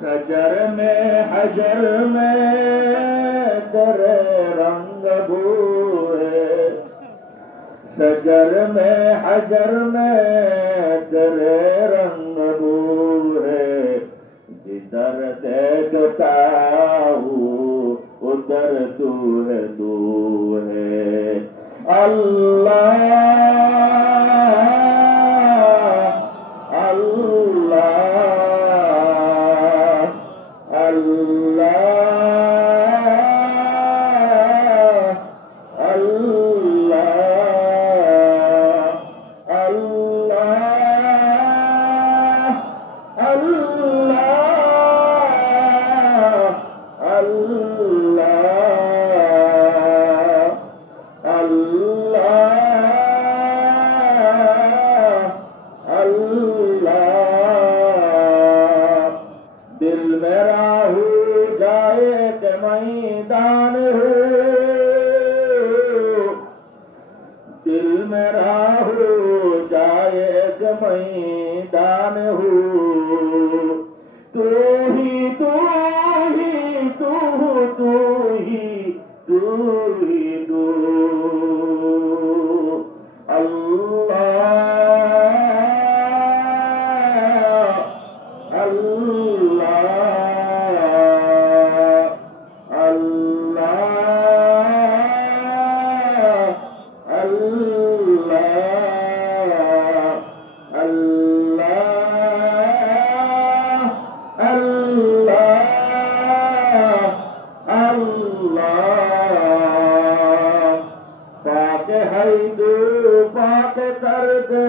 शजर में हजर में तेरे रंग बूए, शजर में हजर में तेरे रंग बूए, जिधर देखता हूँ उधर तू है अल्लाह दिल मेरा हो जाए के मैदान हो, दिल मेरा हो जाए के मैदान हो, तू ही तू ही तू तू ही तू ही तू पाक कर दे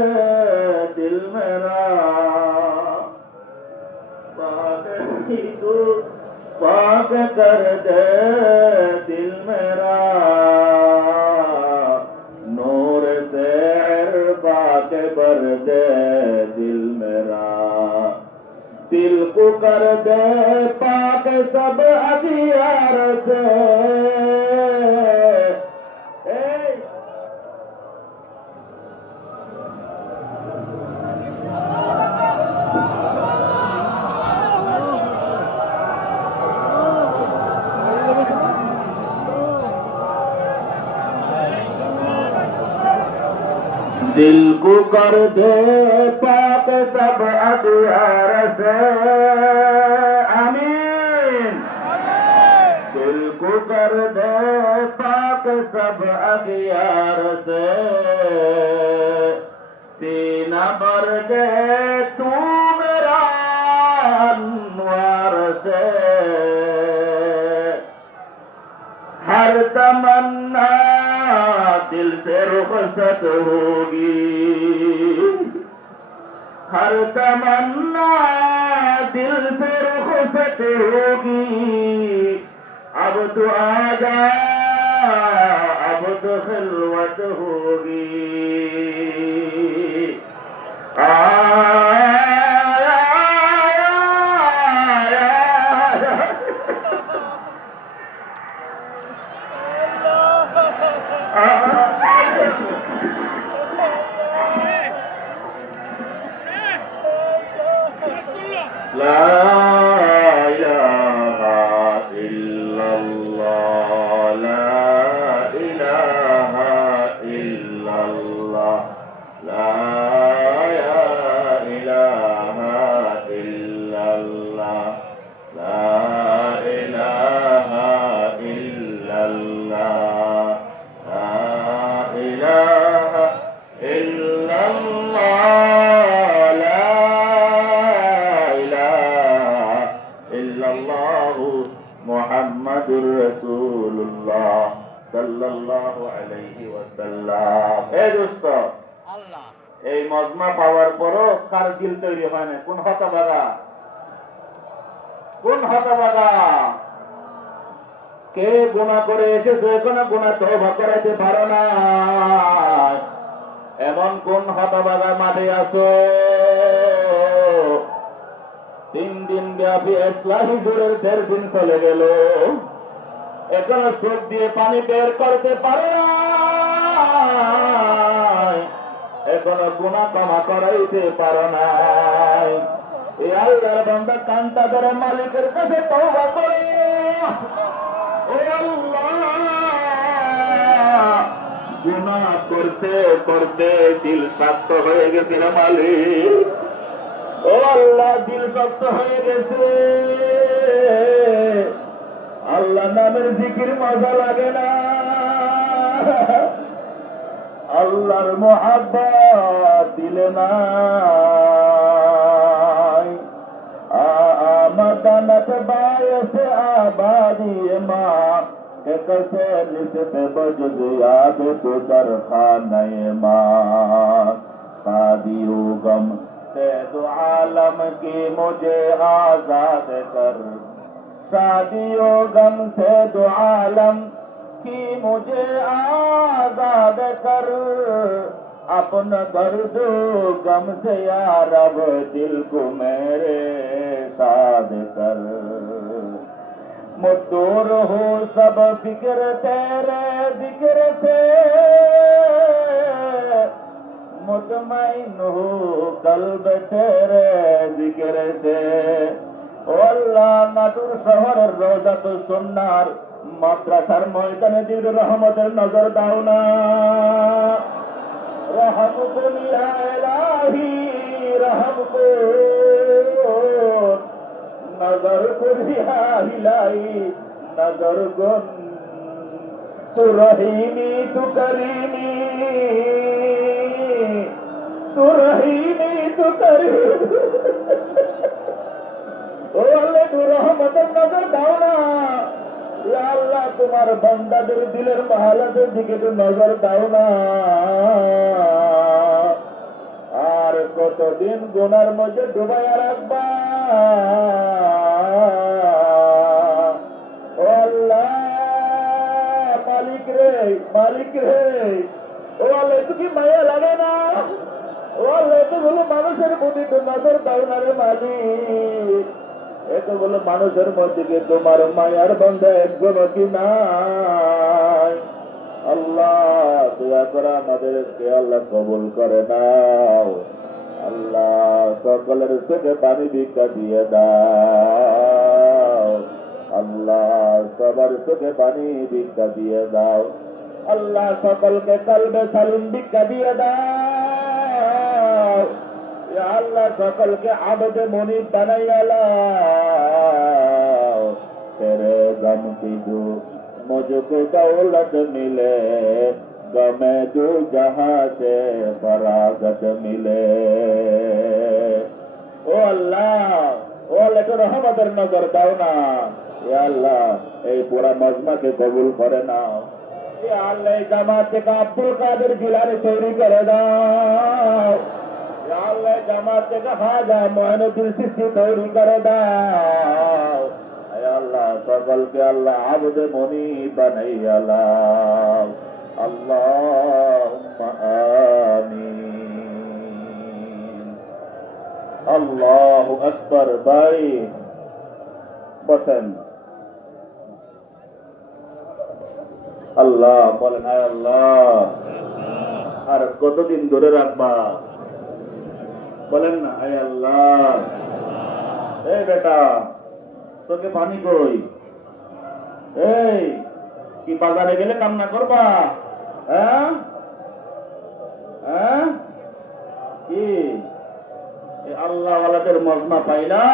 दिल मेरा, पाक कर दे दिल मेरा, नूर से पाक भर दे दिल मेरा, दिल को कर दे पाक सब अगियार से। दिल को कर दे पाक सब अगियार से, आमीन। दिल को कर दे पाक सब अगियार से, सीना भर दे तू मेरा अनवार से, हर तमन्ना दिल से रुखसत होगी, हर तमन्ना दिल से रुखसत होगी, अब तो आजा अब तो खिलवत होगी, ला इलाहा इल्लल्लाह, ला इलाहा इल्लल्लाह, ला इलाहा इल्लल्लाह, ला इलाहा इल्लल्लाह, ला इलाहा इल्लल्लाह, मुहम्मदुर रसूलुल्लाह সাল্লাল্লাহু আলাইহি ওয়াসাল্লাম। এই দোস্ত, এই মজমা পাওয়ার পরও কার দিল তৈরি হয় না? কোন হতভাগা, কোন হতভাগা? কে গুনাহ করে এসেছে, এখনো গুনাহ তওবা করাইতে পারো না, এমন কোন হতভাগা মাঠে আছো? 3 দিন ব্যাপী ইসলামী জোরের 1.5 দিন চলে গেল, এখনো চোখ দিয়ে পানি বের করতে পারে না, এখনো গুনাহ ক্ষমা করাইতে পারো নাই। এই আল্লাহর বান্দা কান্তা ধরে মালিকের কাছে তওবা করে, ও আল্লাহ, গুনাহ করতে করতে দিল শক্ত হয়ে গেছে রে মালিক, ও আল্লাহ দিল শক্ত হয়ে গেছে, আল্লাহ নামের জিকির মজা লাগে না, আল্লাহর মোহাব্বত দিলে নাই। मदनत बायस आबादी माँ के कसे लिस्ते बजुज याद तो दर खाने माँ शादियों गम से दो आलम की मुझे आजाद कर, शादियों गम से दो आलम की मुझे आजाद कर, अपना दर्द गम से या रब दिल को मेरे शाद कर, मुद्दूर हो सब फिक्र तेरे जिक्र से, मुतमईन हो कल्ब तेरे जिक्र से। ओ अल्लाह नाटुर शहर रोजात सुन्नार মাদ্রাসার ময়দানে দিল রহমতের নজর দাও না, রহমতুল ইলাহি রহমত নজর করিয়া ইলাহি নজর গুন, তু রহিমি তু করিমি, তু রহিমি তু করিমি, ও আল্লাহ তু রহমতের নজর দাও না, আল্লাহ তোমার বান্দাদের দিলের হালাতের দিকে একটু নজর দাও না। আর কতদিন গুনার মধ্যে ডুবাইয়া রাখবা, ও আল্লাহ মালিক রে, মালিক রে, ও আল্লাহ একটু কি মায়া লাগে না, ও আল্লাহ এতগুলো মানুষের প্রতি একটু নজর দাও না রে মালিক, এতগুলো মানুষের মধ্যে কি তোমার মায়ার বান্দা একজন কি নাই? আল্লাহ দয়া করে আমাদেরকে আল্লাহ কবুল করে নাও, আল্লাহ সকলের চোখে পানি ভিক্ষা দিয়ে দাও, আল্লাহ সবার চোখে পানি ভিক্ষা দিয়ে দাও, আল্লাহ সকলকে কলবে সালিম ভিক্ষা দিয়ে দাও, আল্লাহ সকলকে আবদে মুনিব বানাইয়া লাও, তেরে গম কি जो मुझको दौलत मिले, गमे जो जहां से फरागत मिले। ও আল্লাহ, ও আল্লাহ একটু রহমতের নজর দাও না, এ আল্লাহ এই পুরা মজমাকে কবুল করে নাও, এ আল্লাহ এই জামাত থেকে আব্দুল কাদের জিলানী তৈরি করে দাও, আল্লাহ জামাত থেকে খাজা মঈনুদ্দিন চিশতি তৈরি করে দাও, আল্লাহ সকলকে আল্লাহ আবদে মুনিব বানাইয়া লাও, আল্লাহুম্মা আমিন। আল্লাহু আকবার। ভাই বসেন। আল্লাহ বলেন, আয় আল্লাহ আর কতদিন ধরে রাখবা, বলেন না, আয় আল্লাহ। এই বেটা তোকে পানি কই, এই কি বাজারে গেলে কান্না করবা? হ্যাঁ হ্যাঁ কি আল্লাহ ওয়ালাদের মজমা পাইলা,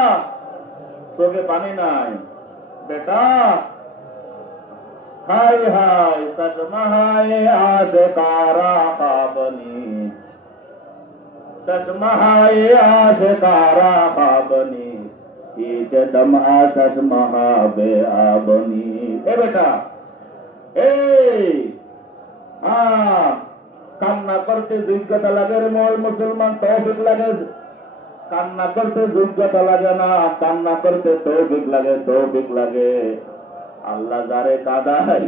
তোকে পানি নাই বেটা? হাই হাই চশমা হাই আজ তারা খাবনি, চশমা হাই আজ তারা খাবনি, দম চশমা হবে আবনি। এ বেটা এই কান্না করতে যোগ্যতা লাগে রে মুসলমান, তৌফিক লাগে। কান্না করতে যোগ্যতা লাগে না, কান্না করতে তৌফিক লাগে, তৌফিক লাগে। আল্লাহ যারে কাঁদায়,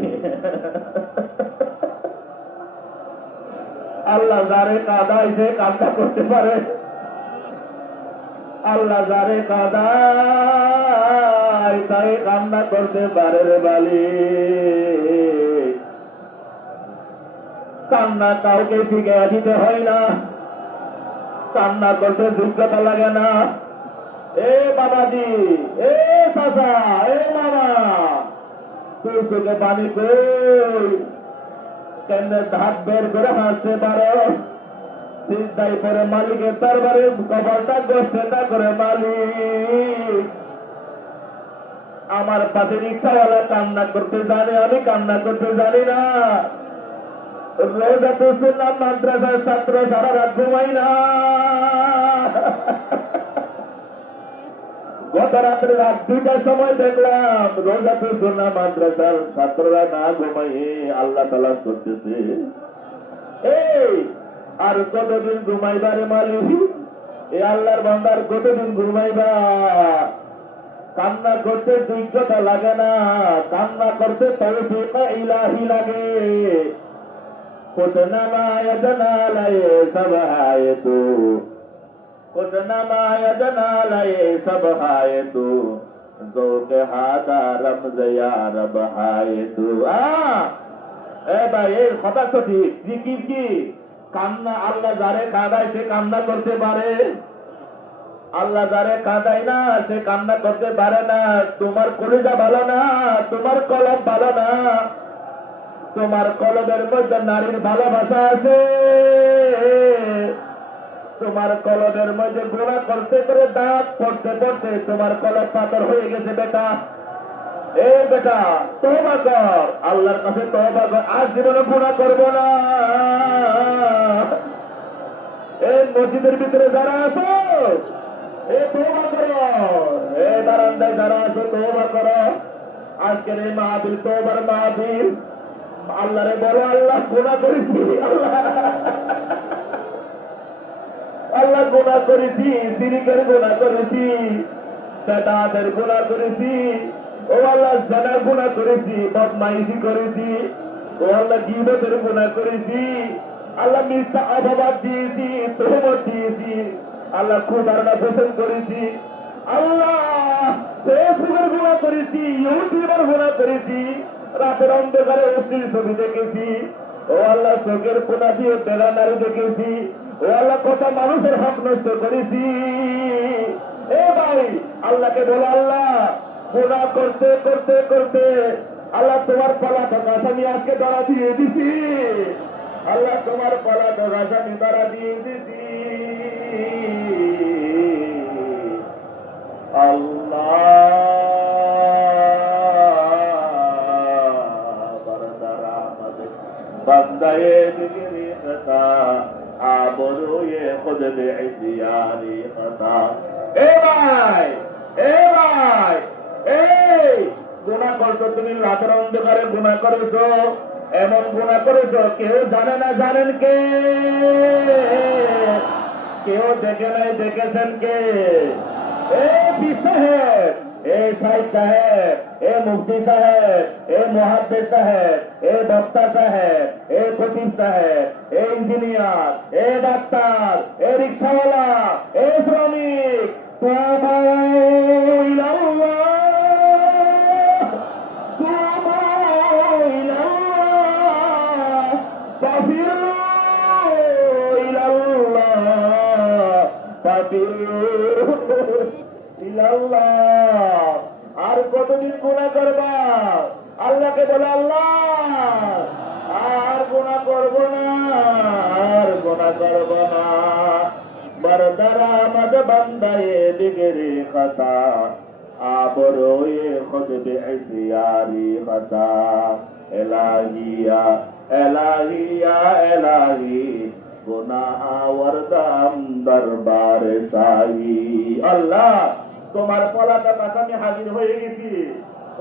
আল্লাহ যারে কাঁদায় সে কান্না করতে পারে, আল্লাহ যারে কাদায় তাই কান্না করতে পারে রে বালি। কান্না কাউকে শিখে দিতে হয় না, কান্না করতে যোগ্যতা লাগে না। এ বাবাজি, এ চাচা, এ মামা, তুই চোখে পানি কই কেমনে ধাপ বের করে হাসতে পারো? চিন্তাই করে মালিকের দরবারে কপালটা গোষ্ঠটা করে মালিক। আমার পাশে রিক্সাওয়ালা কান্না করতে জানে, আমি কান্না করতে জানি না। রোজাতুল সুন্নাহ মাদ্রাসার ছাত্র সারা রাত ঘুমাই না। গত রাত্রে রাত 2টার সময় দেখলাম রোজাতুল সুন্নাহ মাদ্রাসার ছাত্ররা না ঘুমাইয়ে আল্লাহ তাআলা করতেছে। এই আর কতদিন ঘুমাইবা রে মালিক? এ আল্লাহর বান্দার কতদিন ঘুমাইবা? কান্না করতে যোগ্যতা লাগে না, কান্না করতে তৌফিক ইলাহি লাগে। कुछ नमायत नालये सब हाय तू, कुछ नमायत नालये सब हाय तू, ज़ौक़ हादा रमज़ या रब हाय तू। এ ভাই, এই কথা সঠিক। জিকির কি? কান্না আল্লাহ যারে কাঁদায় সে কান্না করতে পারে, আল্লাহ যারে কাঁদায় না সে কান্না করতে পারে না। তোমার কলিজা ভালো না, তোমার কলম ভালো না, তোমার কলমের মধ্যে নারীর ভালোবাসা আছে, তোমার কলমের মধ্যে গুনাহ করতে করে দাঁত পড়তে পড়তে তোমার কলম পাথর হয়ে গেছে। বেটা, এ বেটা, তওবা কর, আল্লাহর কাছে তওবা কর। আজ জীবনে গুনাহ করবো না। এই মসজিদের ভিতরে যারা আছো, এ তওবা করো। এ বারান্দায় যারা আছো তওবা করো। আজকের এই মাহফিল তওবার মাহফিল। আল্লাহরে বলো, আল্লাহ গুনাহ করেছি, আল্লাহ গুনাহ করেছি, শিরকের গুনাহ করেছি, বেদাতের গুনাহ করেছি, ও আল্লাহ জিনার গুনাহ করেছি, বদমাইশি করেছি, ও আল্লাহ গীবতের গুনাহ করেছি, আল্লাহ মিথ্যা অপবাদ দিয়েছি, তোহমত দিয়েছি, আল্লাহ খুদার নাফরমান করেছি, আল্লাহ ফেসবুকের গুনাহ করেছি, ইউটিউবের গুনাহ করেছি, রাতের অন্ধকারে অশ্লীল ছবি দেখেছি, ও আল্লাহ চোখের কোনা দিয়ে বেলা নারী দেখেছি, ও আল্লাহ কত মানুষের হক নষ্ট করেছি। এ ভাই, আল্লাহকে বলো, আল্লাহ গুনাহ করতে করতে করতে আল্লাহ তোমার পলাতক আসামি আজকে ধরা দিয়ে দিছি, আল্লাহ তোমার পলাতক আসামি ধরা দিয়ে দিছি। আল্লাহ बंदाए बिगड़ी खता आबरूए खुद बेइसियानी खता। ए भाई, ए भाई, ए গুনাহ করছো তুমি, রাতের অন্ধকারে গুনাহ করেছো, এমন গুনাহ করেছো কেউ জানে না, জানেন কে? কেউ দেখে নাই, দেখেছেন কে? এ পীর সাহেব, এ শাইখ সাহেব, এ মুফতি সাহেব, এ মুহাদ্দিস সাহেব, এ বক্তা সাহেব, এ খতিব সাহেব, এ ইঞ্জিনিয়ার, এ ডাক্তার, এ রিক্সাওয়ালা, এ শ্রমিক, তুবু ইলাল্লাহ, তুবু ইলাল্লাহ, ফাফিরু ইলাল্লাহ, ফাফিরু ইলাল্লাহ। আর কতদিন গুনাহ করবা? আল্লাহকে বলো, আল্লাহ আর গুনাহ করব না, আর গুনাহ করব না। বরদারা মদ বান্দায়ে বিগরি খতা আবরোয়ে খুদ বেইসিয়ারি খতা। এলাহিয়া এলাহিয়া এলাহি গুনাহ ওয়ারদাম দরবারে সাহি। আল্লাহ তোমার পলাতক আসামি হাজির হয়ে গেছি,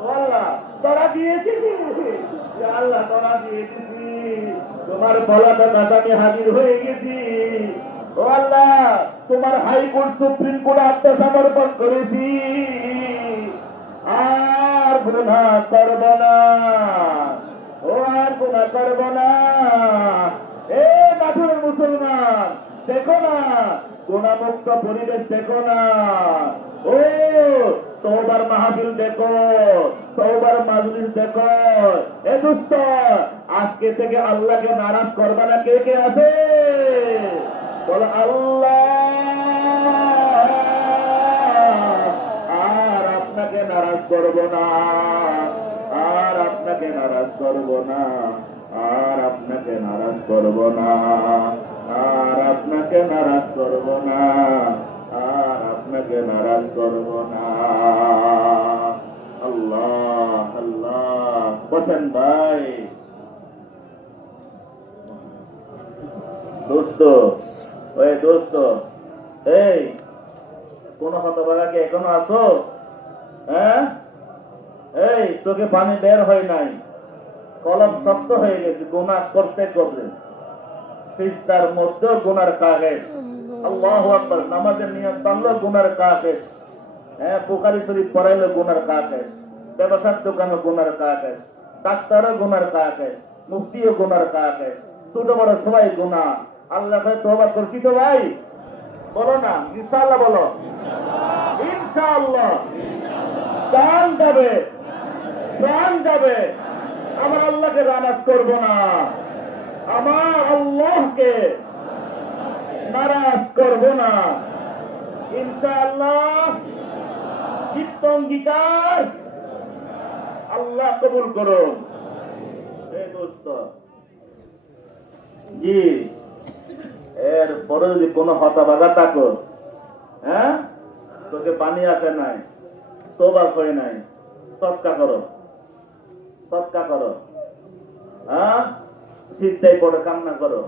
ও আল্লাহ তোরা দিয়েছিস, আল্লাহ তোরা দিয়েছিস, তোমার পলাতক আসামি হাজির হয়ে গেছি, ও আল্লাহ তোমার হাইকোর্ট সুপ্রিম কোর্ট আত্মসমর্পণ করেছি, আর গুনাহ করব না, ও আর গুনাহ করব না। এ নাটুর মুসলমান, দেখো না গুণামুক্ত পরিবেশ দেখো না, ও তওবার মাহফিল দেখো, তওবার মাজলিস দেখো। এ দোস্ত, আজকে থেকে আল্লাহকে নারাজ করবা না। কে কে আছে বল আল্লাহ, আর আপনাকে নারাজ করব না, আর আপনাকে নারাজ করব না, আর আপনাকে নারাজ করব না, আর আপনাকে নারাজ করব না, আর আপনাকে নারাজ করব না। আল্লাহ আল্লাহ। বসেন ভাই। দোস্ত, ওই দোস্ত, এই কোন হতভাগা কি এখনো আছো? হ্যাঁ, এই চোখে পানি বের হয় নাই, কলম শক্ত হয়ে গেছে গুনাহ করতে করতে, সিজদার মধ্যে গুনার কাগজ। আল্লাহু আকবার। নামাজের নিয়ত বানলো গুনার কাগজ, হ্যাঁ বুখারী শরীফ পড়াইলো গুনার কাগজ, ব্যবসার দোকানে গুনার কাগজ, ডাক্তারও গুনার কাগজ, মুফতিও গুনার কাগজ, ছোট বড় সবাই গুনাহ। আল্লাহ ভাই তওবা করছি তো ভাই, বলো না ইনশাআল্লাহ, বলো ইনশাআল্লাহ। প্রাণ যাবে, প্রাণ যাবে, আমার আল্লাহকে নারাজ করব না, আমার আল্লাহকে নারাজ করব না ইনশাআল্লাহ। চিত্ত অঙ্গীকার আল্লাহ কবুল করুন। এই দোস্ত জি, এর পরে যদি কোনো হতভাগা থাকো, হ্যাঁ তোকে পানি আসে নাই, তওবা হয় নাই, সদকা করো, সদকা করো, হ্যাঁ সিজদায় পড়ে কান্না করো,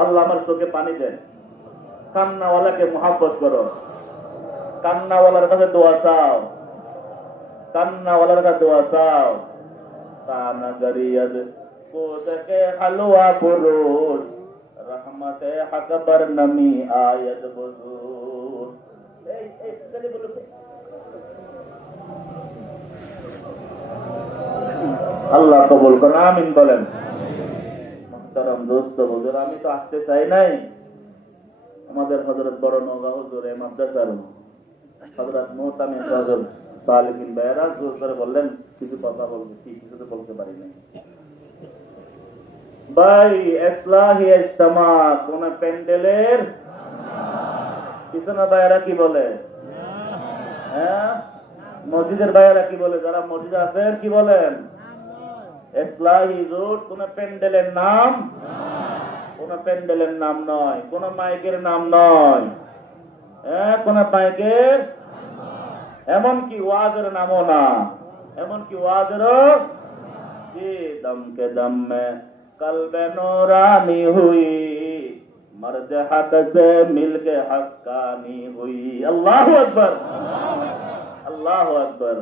আল্লাহ আমার চোখে পানি দেন। কান্নাওয়ালাকে মহব্বত করো, কান্নাওয়ালার কাছে দোয়া চাও, কান্নাওয়ালার কাছে দোয়া চাও। কানা গরিয়দ কোদকে হালুয়া পুরুষ, রহমতে আকবর নমি আয়াত বুজুর। এই চলে বলো, আল্লাহ কবুল করেন, আমিন বলেন। মুহতারাম দোস্ত হুজুর, আমি তো আসতে চাই নাই, আমাদের হযরত বড় নওগাঁ হুজুর এই মাদ্রাসার হযরত মুহতামিম হযরত সালেকিন ভাইরা জোর করে বললেন কিছু কথা বলতে, কি কিছু তো বলতে পারি নাই ভাই। ইসলাহি ইজতিমা কোন প্যান্ডেলের পিছনে ভাইরা কি বলে, হ্যাঁ মসজিদের ভাইরা কি বলে, যারা মসজিদে আছেন কি বলেন? ইসলাহি জোট কোন প্যান্ডেলের নাম, কোন প্যান্ডেলের নাম নয়, কোন মাইকের নাম নয়, হ্যাঁ কোন মাইকের, এমনকি ওয়াজের নামও না, এমনকি ওয়াজেরও কি দম কে দম মে কলবে নূরানি হুই, মর্দ হক সে মিলকে হক্কানি হুই। আল্লাহু আকবার, আল্লাহু আকবার।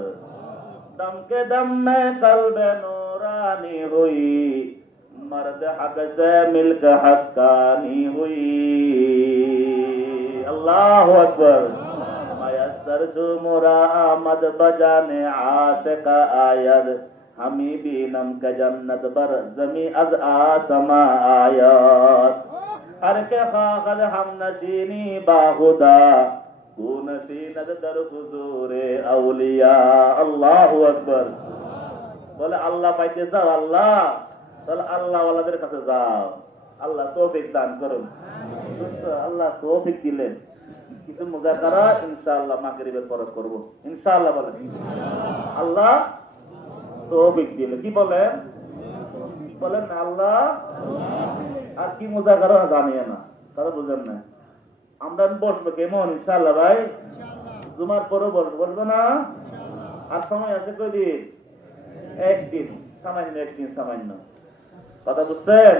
দম কে দম মে কলবে নূরানি হুই, मर्द हक से मिलकर हक्कानी हुई। अल्लाह अकबर। मयसर जो मुरा आमद बजाने आशिक आयद, हमी भी नम के जन्नत बर जमी अज आसमा आयत, हर के खागल हम नशीनी बाहुदा, तू नशीनद दर हुजूरे औलिया। अल्लाह अकबर। बोले अल्लाह पाइते जाओ, अल्लाह তাহলে আল্লাহ ওয়ালাদের কাছে যাও, আল্লাহ তৌফিক দান করুন। আল্লাহ তৌফিক দিলেন, কিছু মুজাকারা ইনশাআল্লাহ মাগরিবের পরে করব ইনশাআল্লাহ। বলেন আল্লাহ তৌফিক দিলে, কি বলেন, বলেন না আল্লাহ। আর কি মুজাকারা জানি না, তারা বুঝেন না। আমরা বসবো কেমন ইনশাআল্লাহ ভাই, জুমার পরে বসবো না? আর সময় আছে কয়দিন? একদিন, সামান্য একদিন, সামান্য। কথা বুঝছেন?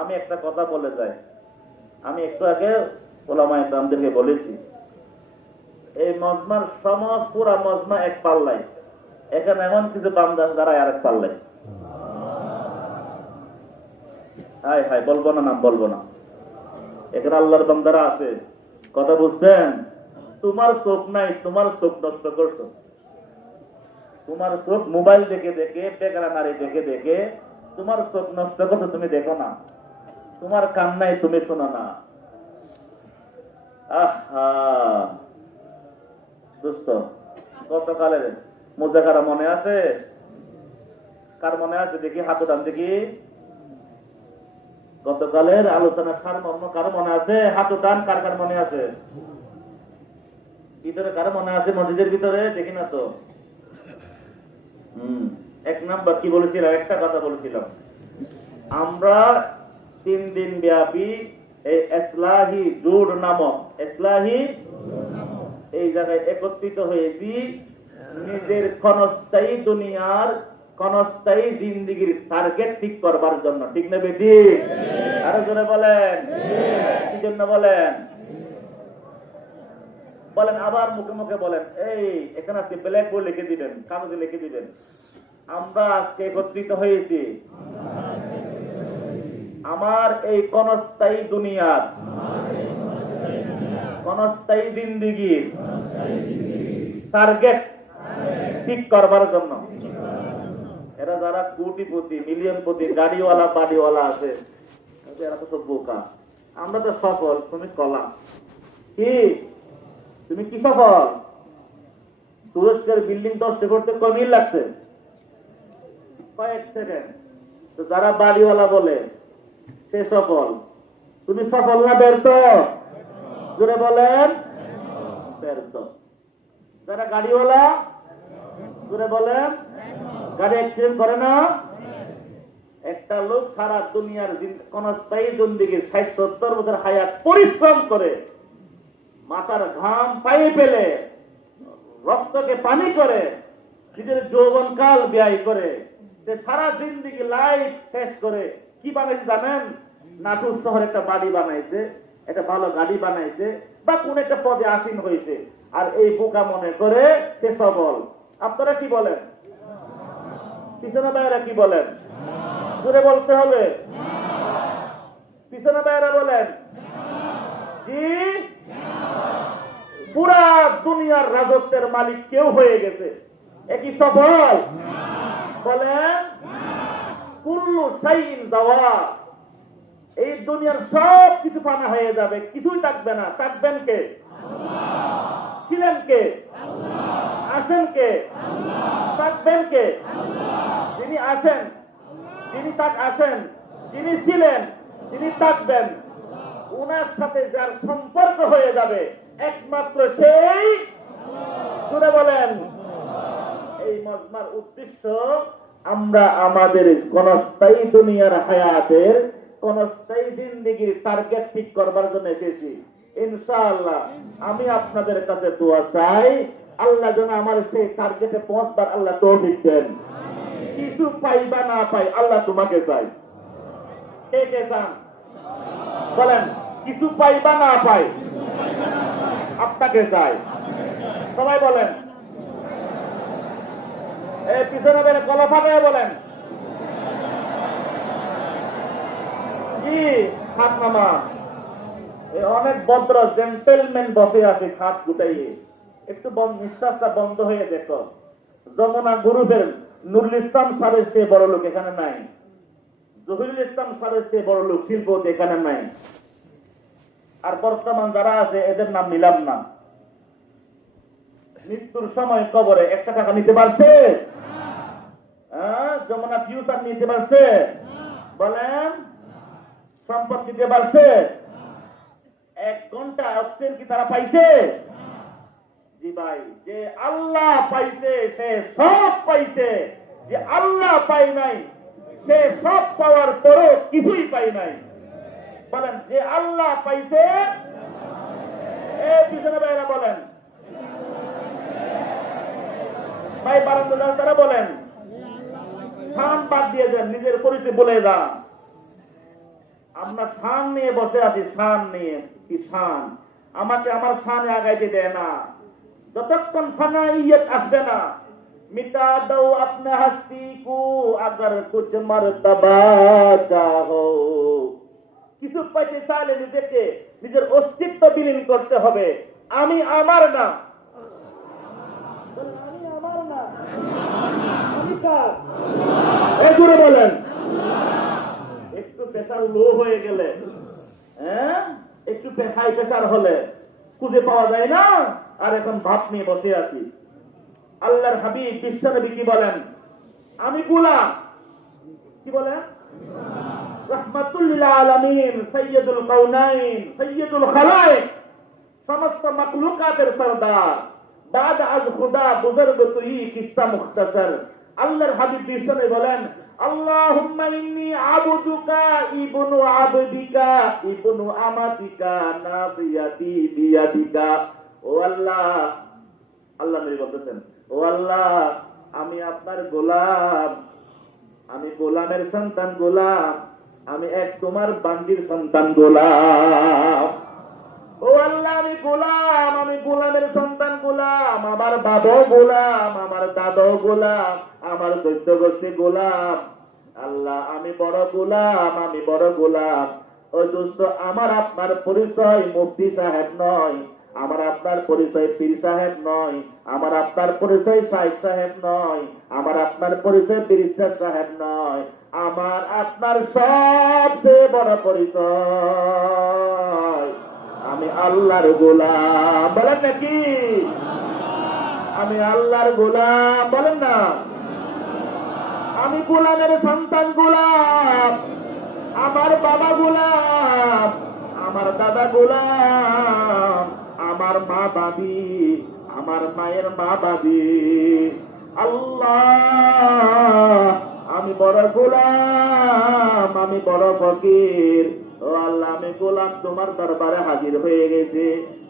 আমি একটা কথা বলে যাই, আমি একটু আগে ওলামায়ে কেরামদেরকে বলেছি, এই মজমার সমাজ পুরা মজমা এক পাল্লাই, এখানে এমন কিছু বান্দা যারা আর এক পাল্লাই। হাই হাই বলবো না, নাম বলবো না, এখানে আল্লাহর বান্দারা আছে। কথা বুঝছেন? তোমার চোখ নাই, তোমার চোখ নষ্ট করছো, তোমার চোখ মোবাইল দেখে দেখে, বেকারা নারী দেখে দেখে তোমার চোখ নষ্ট করছো, তুমি দেখো না। তোমার কান নাই, তুমি শোনো না। আহা দোস্ত, গতকালের মোজাকারা মনে আছে? কার মনে আছে দেখি, হাত উঠান দেখি। গতকালের আলোচনার সারমর্ম কার মনে আছে? হাত উঠান, কার কার মনে আছে? ভিতরে কার মনে আছে? মসজিদের ভিতরে দেখি না তো। এক নাম্বার কি বলেছিলাম? একটা কথা বলেছিলাম, আমরা 3 দিন ব্যাপী এই ইসলাহি জোড় নামক এই জায়গায় একত্রিত হয়েছি নিজের ক্ষণস্থায়ী দুনিয়ার ক্ষণস্থায়ী জিন্দিগির টার্গেট ঠিক করবার জন্য। ঠিক না বেটি? আরো জোরে বলেন, কি জন্য বলেন? বলেন, আবার মুখে মুখে বলেন। এই এখানে আজকে ব্ল্যাক বোর্ড লিখে দিবেন, কাগজে লিখে দিবেন, আমরা আজকে একত্রিত হয়েছি আমার এই ক্ষণস্থায়ী দুনিয়ার ক্ষণস্থায়ী জিন্দিগির টার্গেট ঠিক করবার জন্য। এরা যারা কোটিপতি, মিলিয়নপতি, গাড়িওয়ালা, বাড়িওয়ালা আছে, এরা তো সব বোকা। আমরা তো সফল, তুমি কলা। কি তুমি কি সফল? তুরস্কের বিল্ডিং দর্শে করতে কমই লাগছে কয়েক সেকেন্ড। তো যারা বাড়িওয়ালা বলে সে সফল, তুমি সফল না ব্যর্থ? জোরে বলেন, ব্যর্থ। যারা গাড়িওয়ালা, জোরে বলেন, গাড়ি অ্যাক্সিডেন্ট করে না? একটা লোক সারা দুনিয়ার ক্ষণস্থায়ী জিন্দেগির 60-70 বছর হায়াত পরিশ্রম করে, মাথার ঘাম পায়ে ফেলে, রক্তকে পানি করে, নিজের যৌবনকাল ব্যয় করে, সে সারা জিন্দেগি লাইফ শেষ করে কি বানাইছে জানেন? নাটুর শহরে একটা বাড়ি বানাইছে, একটা ভালো গাড়ি বানাইছে, বা কোন একটা পদে আসীন হয়েছে, আর এই বোকা মনে করে সে সবল। আপনারা কি বলেন? পিছনে ভাইয়েরা কি বলেন? জোরে বলতে হবে। পিছনে ভাইয়েরা বলেন জি। পুরা দুনিয়ার রাজত্বের মালিক কেউ হয়ে গেছে, একই সফল? বলেন, কুল্লু শাইইন যাওয়া, এই দুনিয়ার সব কিছু ফানা হয়ে যাবে, কিছুই থাকবে না। থাকবেন কে? ছিলেন কে? আছেন কে? থাকবেন কে? যিনি আছেন, যিনি আছেন, যিনি ছিলেন, যিনি থাকবেন, উনার সাথে যার সম্পর্ক হয়ে যাবে একমাত্র সেই। জুড়ে বলেন। এই মজমার উদ্দেশ্য, আমরা আমাদের ক্ষণস্থায়ী দুনিয়ার হায়াতের ক্ষণস্থায়ী জিন্দেগির টার্গেট ঠিক করবার জন্য এসেছি। ইনশাআল্লাহ আমি আপনাদের কাছে দোয়া চাই, আল্লাহ যেন আমার সেই টার্গেটে পৌঁছবার আল্লাহ তৌফিক দেন। কিছু পাই বা না পাই, আল্লাহ তোমাকে চাই। কে কে চান? বলেন, কিছু পাই বা না পাই আপনাকে চাই। সবাই বলেন। এই পিছনে বলেন, গলা ফাটায় বলেন কি? হাত নামা। অনেক ভদ্র জেন্টেলম্যান বসে আছে হাত গুটাইয়ে, একটু নিঃশ্বাসটা বন্ধ হয়ে দেখো। যমুনা গ্রুপের নুরুল ইসলাম সাহেবের চেয়ে বড় লোক এখানে নাই, জহিরুল ইসলাম সাহেবের চেয়ে বড় লোক শিল্পপতি এখানে নাই। আর বর্তমান যারা আছে এদের নাম নিলাম না। মৃত্যুর সময় কবরে 1 টাকা নিতে পারছে? যমুনা ফিউচার নিতে পারছে? বলেন, সম্পদ নিতে পারছে? 1 ঘন্টা অক্সিজেন কি তারা পাইছে? জি ভাই, যে আল্লাহ পাইছে সে সব পাইছে, যে আল্লাহ পাই নাই সে সব পাওয়ার পরও কিছুই পাই নাই। বলেন, যে আল্লাহ পাইছে। এই পিছনে ভাইরা বলেন, ভাই বারান্দা তারা বলেন, শান বাদ দিয়ে দেন, নিজের পরিচয় বলে যান। আমরা শান নিয়ে বসে আছি, শান নিয়ে। কি শান? আমাকে আমার শানে আগাইতে দেয় না। যতক্ষণ ফানাইয়ত আসবে না, মিটা দাও আপনা হস্তি কো আগার কুছ মর্তবা চাহো। কিছু পাইতে চাইলে নিজেকে, নিজের অস্তিত্ব বিলীন করতে হবে। আমি আমার না, আমি আমার না, আমি কার? জোরে বলেন। একটু প্রেশার লো হয়ে গেলে, একটু হাই প্রেশার হলে খুঁজে পাওয়া যায় না, আর এখন ভাব নিয়ে বসে আছি। আল্লাহর হাবিব বিশ্বনবী কি বলেন? আমি গোলাম। কি বলেন? রাহমাতুল লিল আলামিন, সাইয়্যিদুল কাউনাইন, সাইয়্যিদুল খালায়েক, সমস্ত মাখলুকাতের সরদার, বাদ আজ খুদা বুজুর্গ তুই কিসসা মুখতাসার। আল্লাহর হাবিব বিশ্বনবী বলেন, আল্লাহুম্মা ইন্নী আবদুকা ইবনু আবদিকা ইবনু আমাতিকা নাসিয়াতি বিয়াদিকা। ও আল্লাহ, আল্লাহ নবী বলতেছেন, ও আল্লাহ, আমি আপনার গোলাম, আমি গোলামের সন্তান গোলাম, আমি এক তোমার বান্দির সন্তান গোলাম। ও আল্লাহ, আমি গোলাম, আমি গোলামের সন্তান গোলাম, আমার বাবাও গোলাম, আমার দাদাও গোলাম, আমার চৈদ্য গোষ্ঠী গোলাম। আল্লাহ, আমি বড় গোলাম, আমি বড় গোলাম। ওই দোস্ত, আমার আপনার পরিচয় মুফতি সাহেব নয়, আমার আপনার পরিচয় পীর সাহেব নয়, আমার আপনার পরিচয় শাইখ সাহেব নয়, আমার আপনার পরিচয় ব্যারিস্টার সাহেব নয়, আমার আপনার সবচেয়ে বড় পরিচয় আমি আল্লাহর গোলাম। বলেন নাকি? আমি আল্লাহর গোলাম, বলেন না? আমি গোলামের সন্তান গোলাম, আমার বাবা গোলাম, আমার দাদা গোলাম, আমার মা বাবি, আমার মায়ের মা বাবি। আল্লাহ, আমি বড় গোলাম, আমি বড় ফকির। ও আল্লাহ, আমি গোলাম তোমার দরবারে হাজির হয়ে গেছে।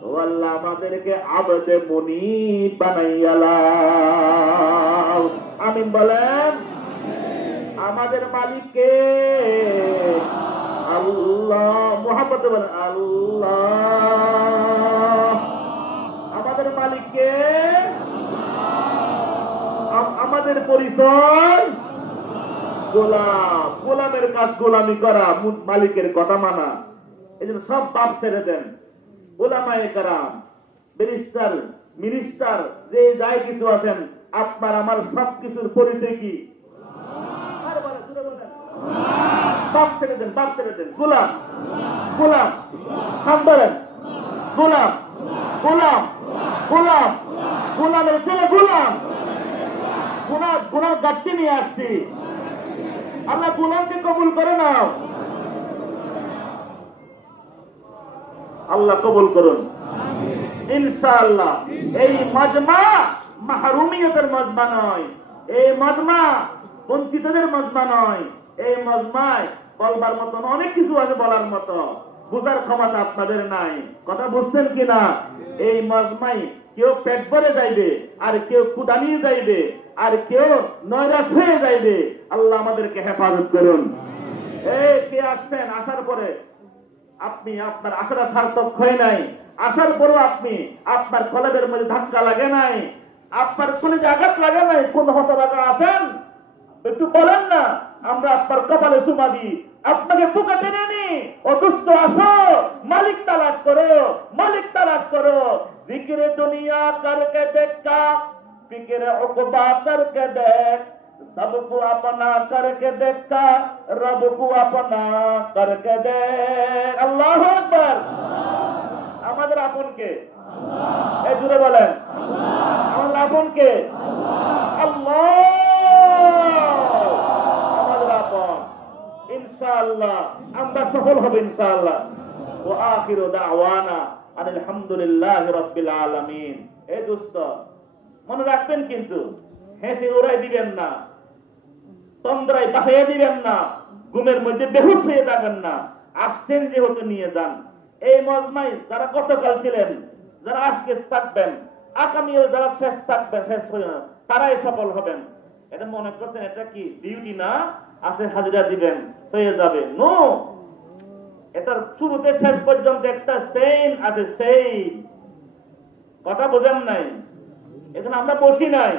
ও আল্লাহ, আমাদেরকে আবদে মুনিব বানাইয়া লাও। আমিন বলেন। আমাদের মালিককে আল্লাহ, মুহাম্মদে বলেন আল্লাহ। আমাদের মালিককে, আমাদের পরিচয় গোলাম। গোলামের কাজ গোলামি করা, মালিকের কথা মানা। এই জন্য সব বাপ ছেড়ে দেন। ওলামায়ে কেরাম, ব্যারিস্টার, মিনিস্টার, যে যাই কিছু আছেন, আপনার আমার সব কিছুর পরিচয় কি? বাপ ছেড়ে দেন, বাপ ছেড়ে দেন। গোলাম, গোলাম, নাম বলেন গোলাম, গোলাম, গোলাম, গোলামের ছেলে গোলাম। গোলাম গাছটি নিয়ে আসছি। আল্লাহ গোলামকে কবুল করে নাও। আল্লাহ কবুল করুন ইনশাআল্লাহ। এই মাজমা মাহরুমিয়তের মাজমা নয়, এই মাজমা বঞ্চিতদের মাজমা নয়। এই মাজমায় বলবার মতন অনেক কিছু আছে, বলার মতো, বুঝার ক্ষমতা আপনাদের নাই। কথা বুঝছেন কিনা? এই মাজমায় কেউ পেট ভরে যাইবে, আর কেউ কুদানিয়ে যাইবে, আর কেউ নৈরাশ হয়ে যাইবে। আল্লাহ আমাদেরকে হেফাজত করুন। এই কে আসছেন, আসার পরে আপনি আপনার আশাটা সার্থক হয় নাই, আসার পরও আপনি আপনার কলেজের মধ্যে ধাক্কা লাগে নাই, আপনার কলেজে আঘাত লাগে নাই, কোন হতভাগা আছেন একটু বলেন না, আমরা আপনার কপালে চুমা দিই, আপনাকে বুকে টেনে নি। অদুষ্ট আসো, মালিক তালাশ করো, মালিক তালাশ করো। জিকিরে দুনিয়া করকে দেখা, ফিকিরে উকবা করকে দেখ, सबको अपना करके देखा, रब को अपना करके दे। আল্লাহু আকবার। আমাদের আপন কে? এই জুড়ে বলেন, আমাদের আপন কে? আল্লাহ আমাদের আপন। ইনশাআল্লাহ আমরা সফল হব ইনশাআল্লাহ। ওয়া আখিরু দাওয়ানা আলহামদুলিল্লাহি রাব্বিল আলামিন। এই দোস্ত, মনে রাখবেন কিন্তু, হেসে উড়াই দিবেন না, তন্দ্রায় বাহিয়ে দিবেন না, ঘুমের মধ্যে বেহুশ হয়ে যাবেন না। আসছেন যেহেতু নিয়ে যান। এই মজমাই যারা গতকাল ছিলেন, যারা আজকে থাকবেন, আগামীও যারা শেষ থাকবেন, শেষ হয়ে তারাই সফল হবেন। এটা মনে করছেন এটা কি ডিউটি না, আসে হাজিরা দিবেন হয়ে যাবে? নো, এটার শুরুতে শেষ পর্যন্ত একটা সেইন আছে, সেইন। কথা বোঝেন নাই? এখানে আমরা বসি নাই,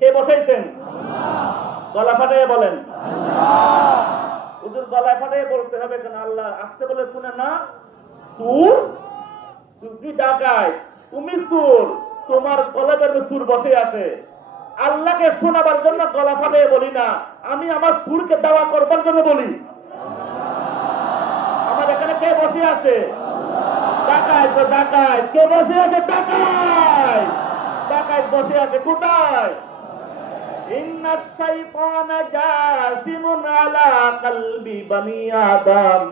কে বসাইছেন? গলা ফাটাইয়া বলেন হুজুর, গলা ফাটাইয়া বলতে হবে কেন? আল্লাহ আসতে বলে শুনে না? সুর, তুমি ডাকায়, তুমি সুর, তোমার গলার সুর বসে আছে। আল্লাহকে শোনাবার জন্য গলা ফাটাইয়া বলি না, আমি আমার সুরকে দাওয়া করবার জন্য বলি। আমার এখানে কে বসে আছে? টাকায় তো টাকায় কে বসে আছে? টাকায় টাকায় বসে আছে কোথায়? ইন্নাশ শাইতানা জাসিমুন আলা কলবি বনি আদম।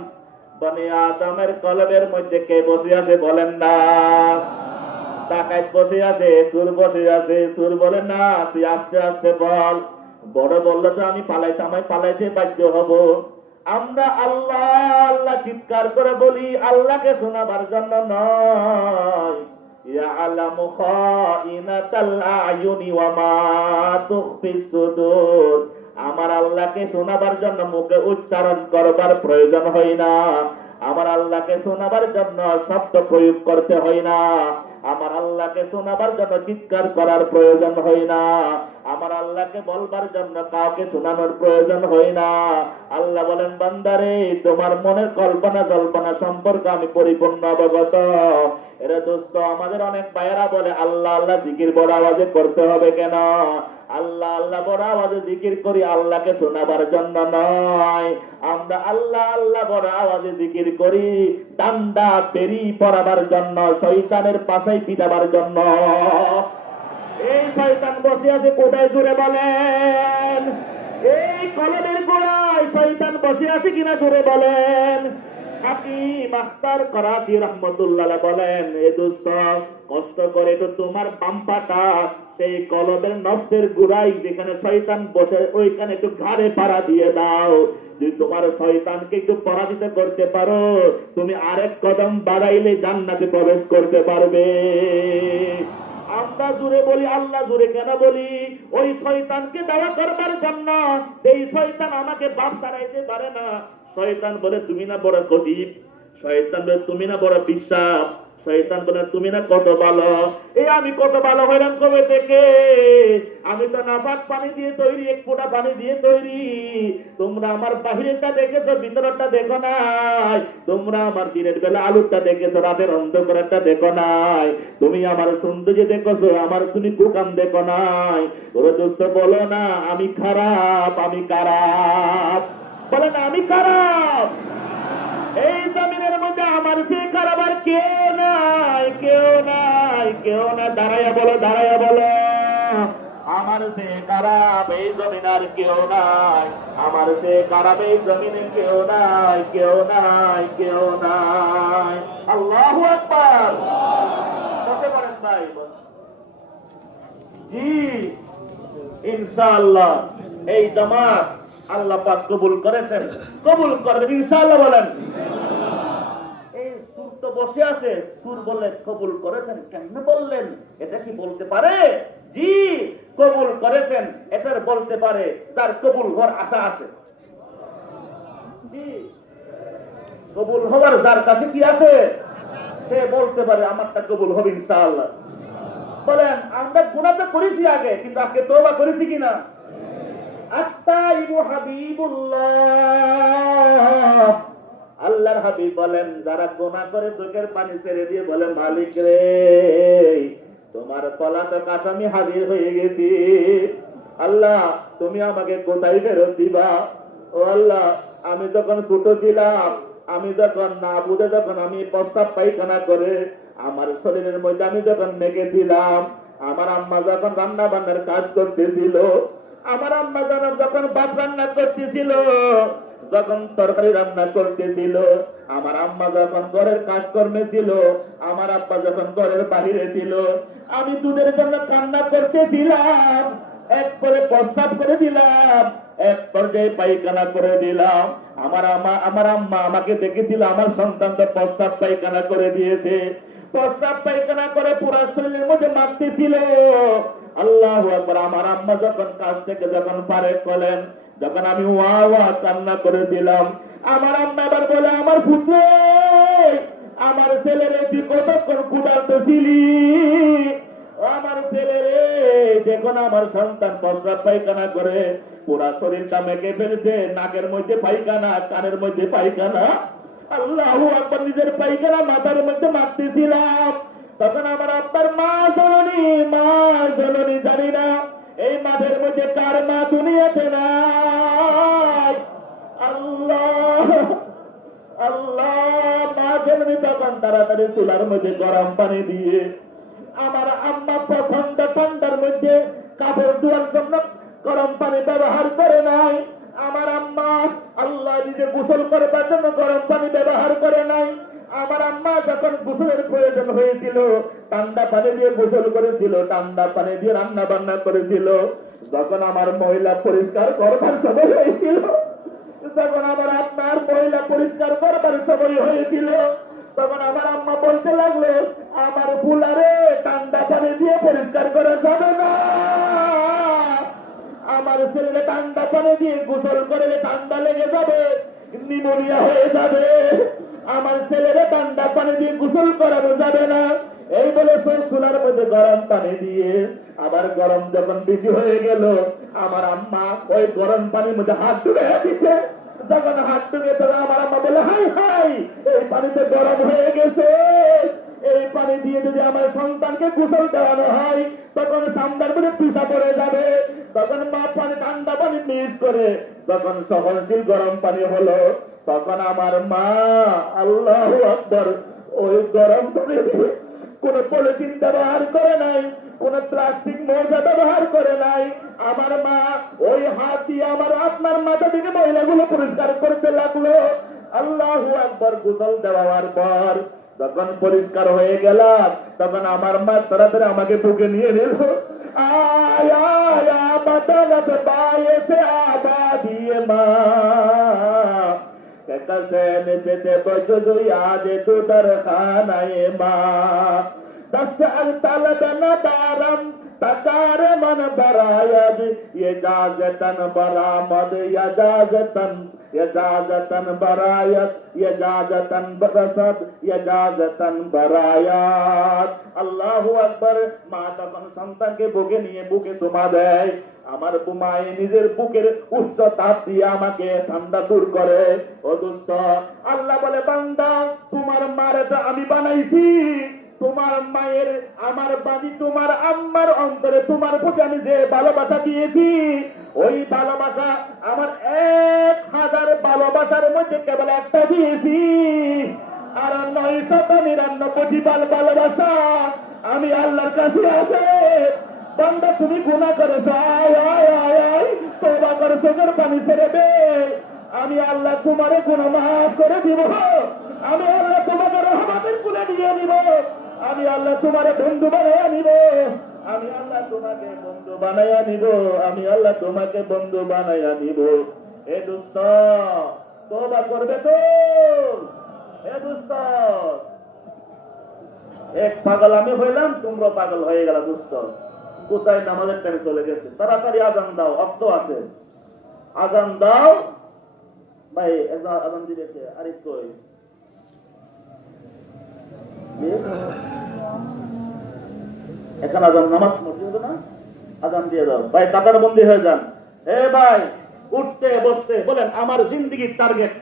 বনি আদমের কলবের মধ্যে কে বসে আছে বলেন না? টাকায় বসে আছে, সুর বসে আছে। সুর বলে না, তুই আস্তে আস্তে বল। বড় বললে তো আমি পালাইতে বাধ্য হব। আমরা আল্লাহ আল্লাহ চিৎকার করে বলি, আল্লাহকে শোনাবার জন্য নয়। ইয়ালামু খাইনাতাল আয়ুনি ওয়া মা তুখফিস সুদূর। আমার আল্লাহকে শোনাবার জন্য মুখে উচ্চারণ করবার প্রয়োজন হয় না। আমার আল্লাহকে শোনাবার জন্য শব্দ প্রয়োগ করতে হয় না। আমার আল্লাহকে শোনাবার জন্য চিৎকার করার প্রয়োজন হয় না। আমার আল্লাহকে বলবার জন্য কাউকে শোনানোর প্রয়োজন হয় না। আল্লাহ বলেন, বান্দারে, তোমার মনের কল্পনা জল্পনা সম্পর্কে আমি পরিপূর্ণ অবগত। এরা দোস্ত, আমাদের অনেক ভাইয়েরা বলে আল্লাহ আল্লাহ জিকির বড় আওয়াজে করতে হবে কেন? আল্লাহ আল্লাহ বড় আওয়াজে জিকির করি আল্লাহকে শোনাবার জন্য নয়। আমরা আল্লাহ আল্লাহ বড় আওয়াজে জিকির করি ডান্ডা বেরি পড়াবার জন্য, শয়তানের পাশায় পিটাবার জন্য। এই শয়তান বসে আছে কোথায় জুড়ে বলেন? এই কলমের গোড়ায় শয়তান বসে আছে কিনা জুড়ে বলেন? হাকিম আখতার করাচি রহমতুল্লাহ বলেন, এ দোস্ত, কষ্ট করে তো তোমার বাম্পাটা সেই কলমের নফসের গুড়াই যেখানে শয়তান বসে ওইখানে একটু ঘাড়ে পাড়া দিয়ে দাও। যদি তোমার শয়তানকে একটু পরাজিত করতে পারো, তুমি আরেক কদম বাড়াইলে জান্নাতে প্রবেশ করতে পারবে। আমরা জুড়ে বলি, আল্লাহ জুড়ে কেন বলি? ওই শয়তানকে দাওয়া করবার জন্য। এই শয়তান আমাকে বাপ দাঁড়াইতে পারে না। শয়তান বলে তুমি না বড় কঠিন, শয়তান বলে তুমি না বড় বিশ্বাস, শয়তান বলে তুমি না কত ভালো। এই আমি কত ভালো হইলাম কবে থেকে? আমি তো নাপাক পানি দিয়ে তৈরি, এক ফোঁটা পানি দিয়ে তৈরি। তোমরা আমার বাহিরেরটা দেখেছো, ভিতরটা দেখো নাই। তোমরা আমার দিনের বেলা আলুরটা দেখেছো, রাতের অন্ধকারটা দেখো নাই। তুমি আমার সৌন্দর্য দেখেছো, আমার তুমি কুকাম দেখো নাই। ওরে দোস্ত বলো না আমি খারাপ, আমি খারাপ। বলে না আমি খারাপ। এই জমিনের মধ্যে আমার সে খারাপ আর কেউ নাই, কেউ নাই, কেউ না। দাঁড়াইয়া বলো, দাঁড়াইয়া বলো, আমার সে খারাপ এই জমিন আর কেউ নাই। আমার সে খারাপ এই জমিনে কেউ নাই, কেউ নাই, কেউ নাই। আল্লাহু আকবার। বসে পড়েন ভাই। জি ইনশাআল্লাহ এই জামাত আল্লাহ পাক কবুল করেছেন, কবুল করবেন ইনশাআল্লাহ বলেন। এই সুর তো বসে আছে, সুর বললেন কবুল করেছেন, কেন বললেন? এটা কি বলতে পারে? জি কবুল করেছেন, এটার বলতে পারে তার কবুল হওয়ার আশা আছে। জি কবুল হওয়ার যার কাছে কি আছে, সে বলতে পারে আমারটা কবুল হবে ইনশাআল্লাহ। বলেন আমরা গুনাহ তো করেছি আগে, কিন্তু আজকে তওবা করেছি কিনা? আত্তাইবু হাবিবুল্লাহ। আল্লাহর হাবিব বলেন, যারা গুনাহ করে চোখের পানি ছেড়ে দিয়ে বলে, মালিক রে, তোমার পলাতক আসামি হাজির হয়ে গেছি। আল্লাহ তুমি আমাকে কোথায় ফেরত দিবা? ও আল্লাহ, আমি যখন ছোট ছিলাম, আমি যখন না বুঝে যখন আমি প্রস্তাব পায়খানা করে আমার শরীরের মধ্যে আমি যখন মেখেছিলাম, আমার আম্মা যখন রান্না বান্নার কাজ করতেছিল, আমার আম্মা যখন ভাত রান্না করতেছিল, যখন তরকারি রান্না করতেছিল, আমার আম্মা যখন ঘরের কাজকর্মে ছিল, আমার আব্বা যখন ঘরের বাহিরে ছিল, আমি দুধের জন্য কান্না করতেছিলাম, এক করে প্রস্তাব করে দিলাম, এক পর্যায়ে পায়খানা করে দিলাম। আমার আম্মা আমাকে দেখেছিল, আমার সন্তান তো প্রস্তাব পায়খানা করে দিয়েছে। প্রস্তাব পায়খানা করে পুরা শরীরের মধ্যে মারতেছিল। আল্লাহু আকবার। আমার আম্মা যখন কাজ থেকে যখন ফারেক হলেন, যখন আমি ওয়া ওয়া কান্না করেছিলাম, আমার আম্মা আবার বলে, আমার পুত্র, আমার ছেলেরে তুই কতক্ষণ কুড়াতেছিলি? আমার ছেলেরে দেখো না, আমার সন্তান প্রস্রাব পায়খানা করে পুরা শরীরটা মেখে ফেলছে, নাকের মধ্যে পায়খানা, কানের মধ্যে পায়খানা। আল্লাহু আকবার। নিজের পায়খানা মাথার মধ্যে মারতেছিলাম, তখন আমার আব্বার মা জননী জানি না এই মাঠের মধ্যে কার মা দুনিয়াতে নাই। আল্লাহ আল্লাহ, মাঠের আমি তখন তাড়াতাড়ি চুলার মধ্যে গরম পানি দিয়ে আমার আম্মা পছন্দ ঠান্ডার মধ্যে কাপড় ধোয়ার জন্য গরম পানি ব্যবহার করে নাই। আমার আম্মা আল্লাহ নিজে গোসল করবার জন্য গরম পানি ব্যবহার করে নাই। আমার আম্মা যখন গোসলের প্রয়োজন হয়েছিল ঠান্ডা পানি দিয়ে গোসল করেছিল, ঠান্ডা পানি দিয়ে রান্না বান্না করেছিল। যখন আমার মহিলা পরিষ্কার করবার সময় হয়েছিল, যখন আমার আপনার মহিলা পরিষ্কার করবার সময় হয়েছিল, তখন আমার আম্মা বলতে লাগলো, আমার ফুলারে ঠান্ডা পানি দিয়ে পরিষ্কার করা যাবে না, আমার ছেলে ঠান্ডা পানি দিয়ে গোসল করলে ঠান্ডা লেগে যাবে, নিউমোনিয়া হয়ে যাবে, আমার ছেলেরে ঠান্ডা পানি দিয়ে গোসল করানো যাবে না। এই বলে চুলার মধ্যে গরম পানি দিয়ে আবার গরম যখন বেশি হয়ে গেল, আমার আম্মা ওই গরম পানির মধ্যে হাত ধুয়ে দিছে। যখন হাত ধুয়ে তবে আমার আম্মা বলে, হাই হাই, এই পানিতে গরম হয়ে গেছে, এই পানি দিয়ে যদি আমার সন্তানকে গোসল দেওয়ানো হয় তখন সামনের মধ্যে পিসা পড়ে যাবে। তখন মা পানি ঠান্ডা পানি মিক্স করে যখন সহনশীল গরম পানি হলো, তখন আমার মা আল্লাহু আকবার ওই গরম পানি দিয়ে কোন পলিথিন ব্যবহার করে নাই, কোন প্লাস্টিক মৌজা ব্যবহার করে নাই। আমার মা ওই হাত দিয়ে আমার আপনার মাথা থেকে মহিলাগুলো পরিষ্কার করতে লাগলো। আল্লাহু আকবার। গোসল দেওয়ার পর যখন পরিষ্কার হয়ে গেলাম তখন আমার মা তাড়াতাড়ি আমাকে বুকে নিয়ে নিল। আয়া আয়া বাতালত পায়ে সে আবাদিয়ে মা कैसे से बजो याद तू दर खानाए माँ दस्त अलतलद न दारम तकार मन बरायद ये जाजतन बरामद यजाजतन बरायत यजाजतन बरसद यजाजतन बरायत। আল্লাহু আকবার। মা তখন সন্তানকে বুকে নিয়ে বুকে চুমা দেয়। আমার বুমায়ে নিজের বুকের উচ্চ তাপ দিয়ে আমাকে ঠান্ডা দূর করে। ও দোস্ত, আল্লাহ বলে, বান্দা তোমার মারে তো আমি বানাইছি, তোমার মায়ের আমার বাড়ি তোমার আম্মার অন্তরে তোমার প্রতি আমি যে ভালোবাসা দিয়েছি, ওই ভালোবাসা আমার 1000 ভালোবাসার মধ্যে কেবল একটা দিয়েছি, আর 999 ভালোবাসা আমি আল্লাহর কাছে আছে। বান্দা তুমি গুনাহ করেছো, তওবা করে চোখের পানি ছেড়ে দে, আমি আল্লাহ তোমারে গুনাহ মাফ করে দিব, আমি আল্লাহ তোমাকে রহমতের কুলে নিয়ে নিব, আমি আল্লাহ তোমারে বন্ধু বানাইয়া নিব, আমি আল্লাহ তোমাকে বন্ধু বানাইয়া নিব, আমি আল্লাহ তোমাকে বন্ধু বানাইয়া নিব। এ দোস্ত, তওবা করবে তো? এ দোস্ত, এক পাগল আমি হইলাম, তোমরা পাগল হয়ে গেল। দোস্ত, কোথায় নামাজের টাইম চলে গেছে, তাড়াতাড়ি আজান দাও, অর্থ আছে, আজান দাও। ভাই আজান দিয়েছে, আরিফ কই? এখন আজান নামাজ মসজিদ না, আজান দিয়ে দাও ভাই, কাতার বন্দী হয়ে যান। এ ভাই, উঠতে বসতে বলেন আমার জিন্দেগির টার্গেট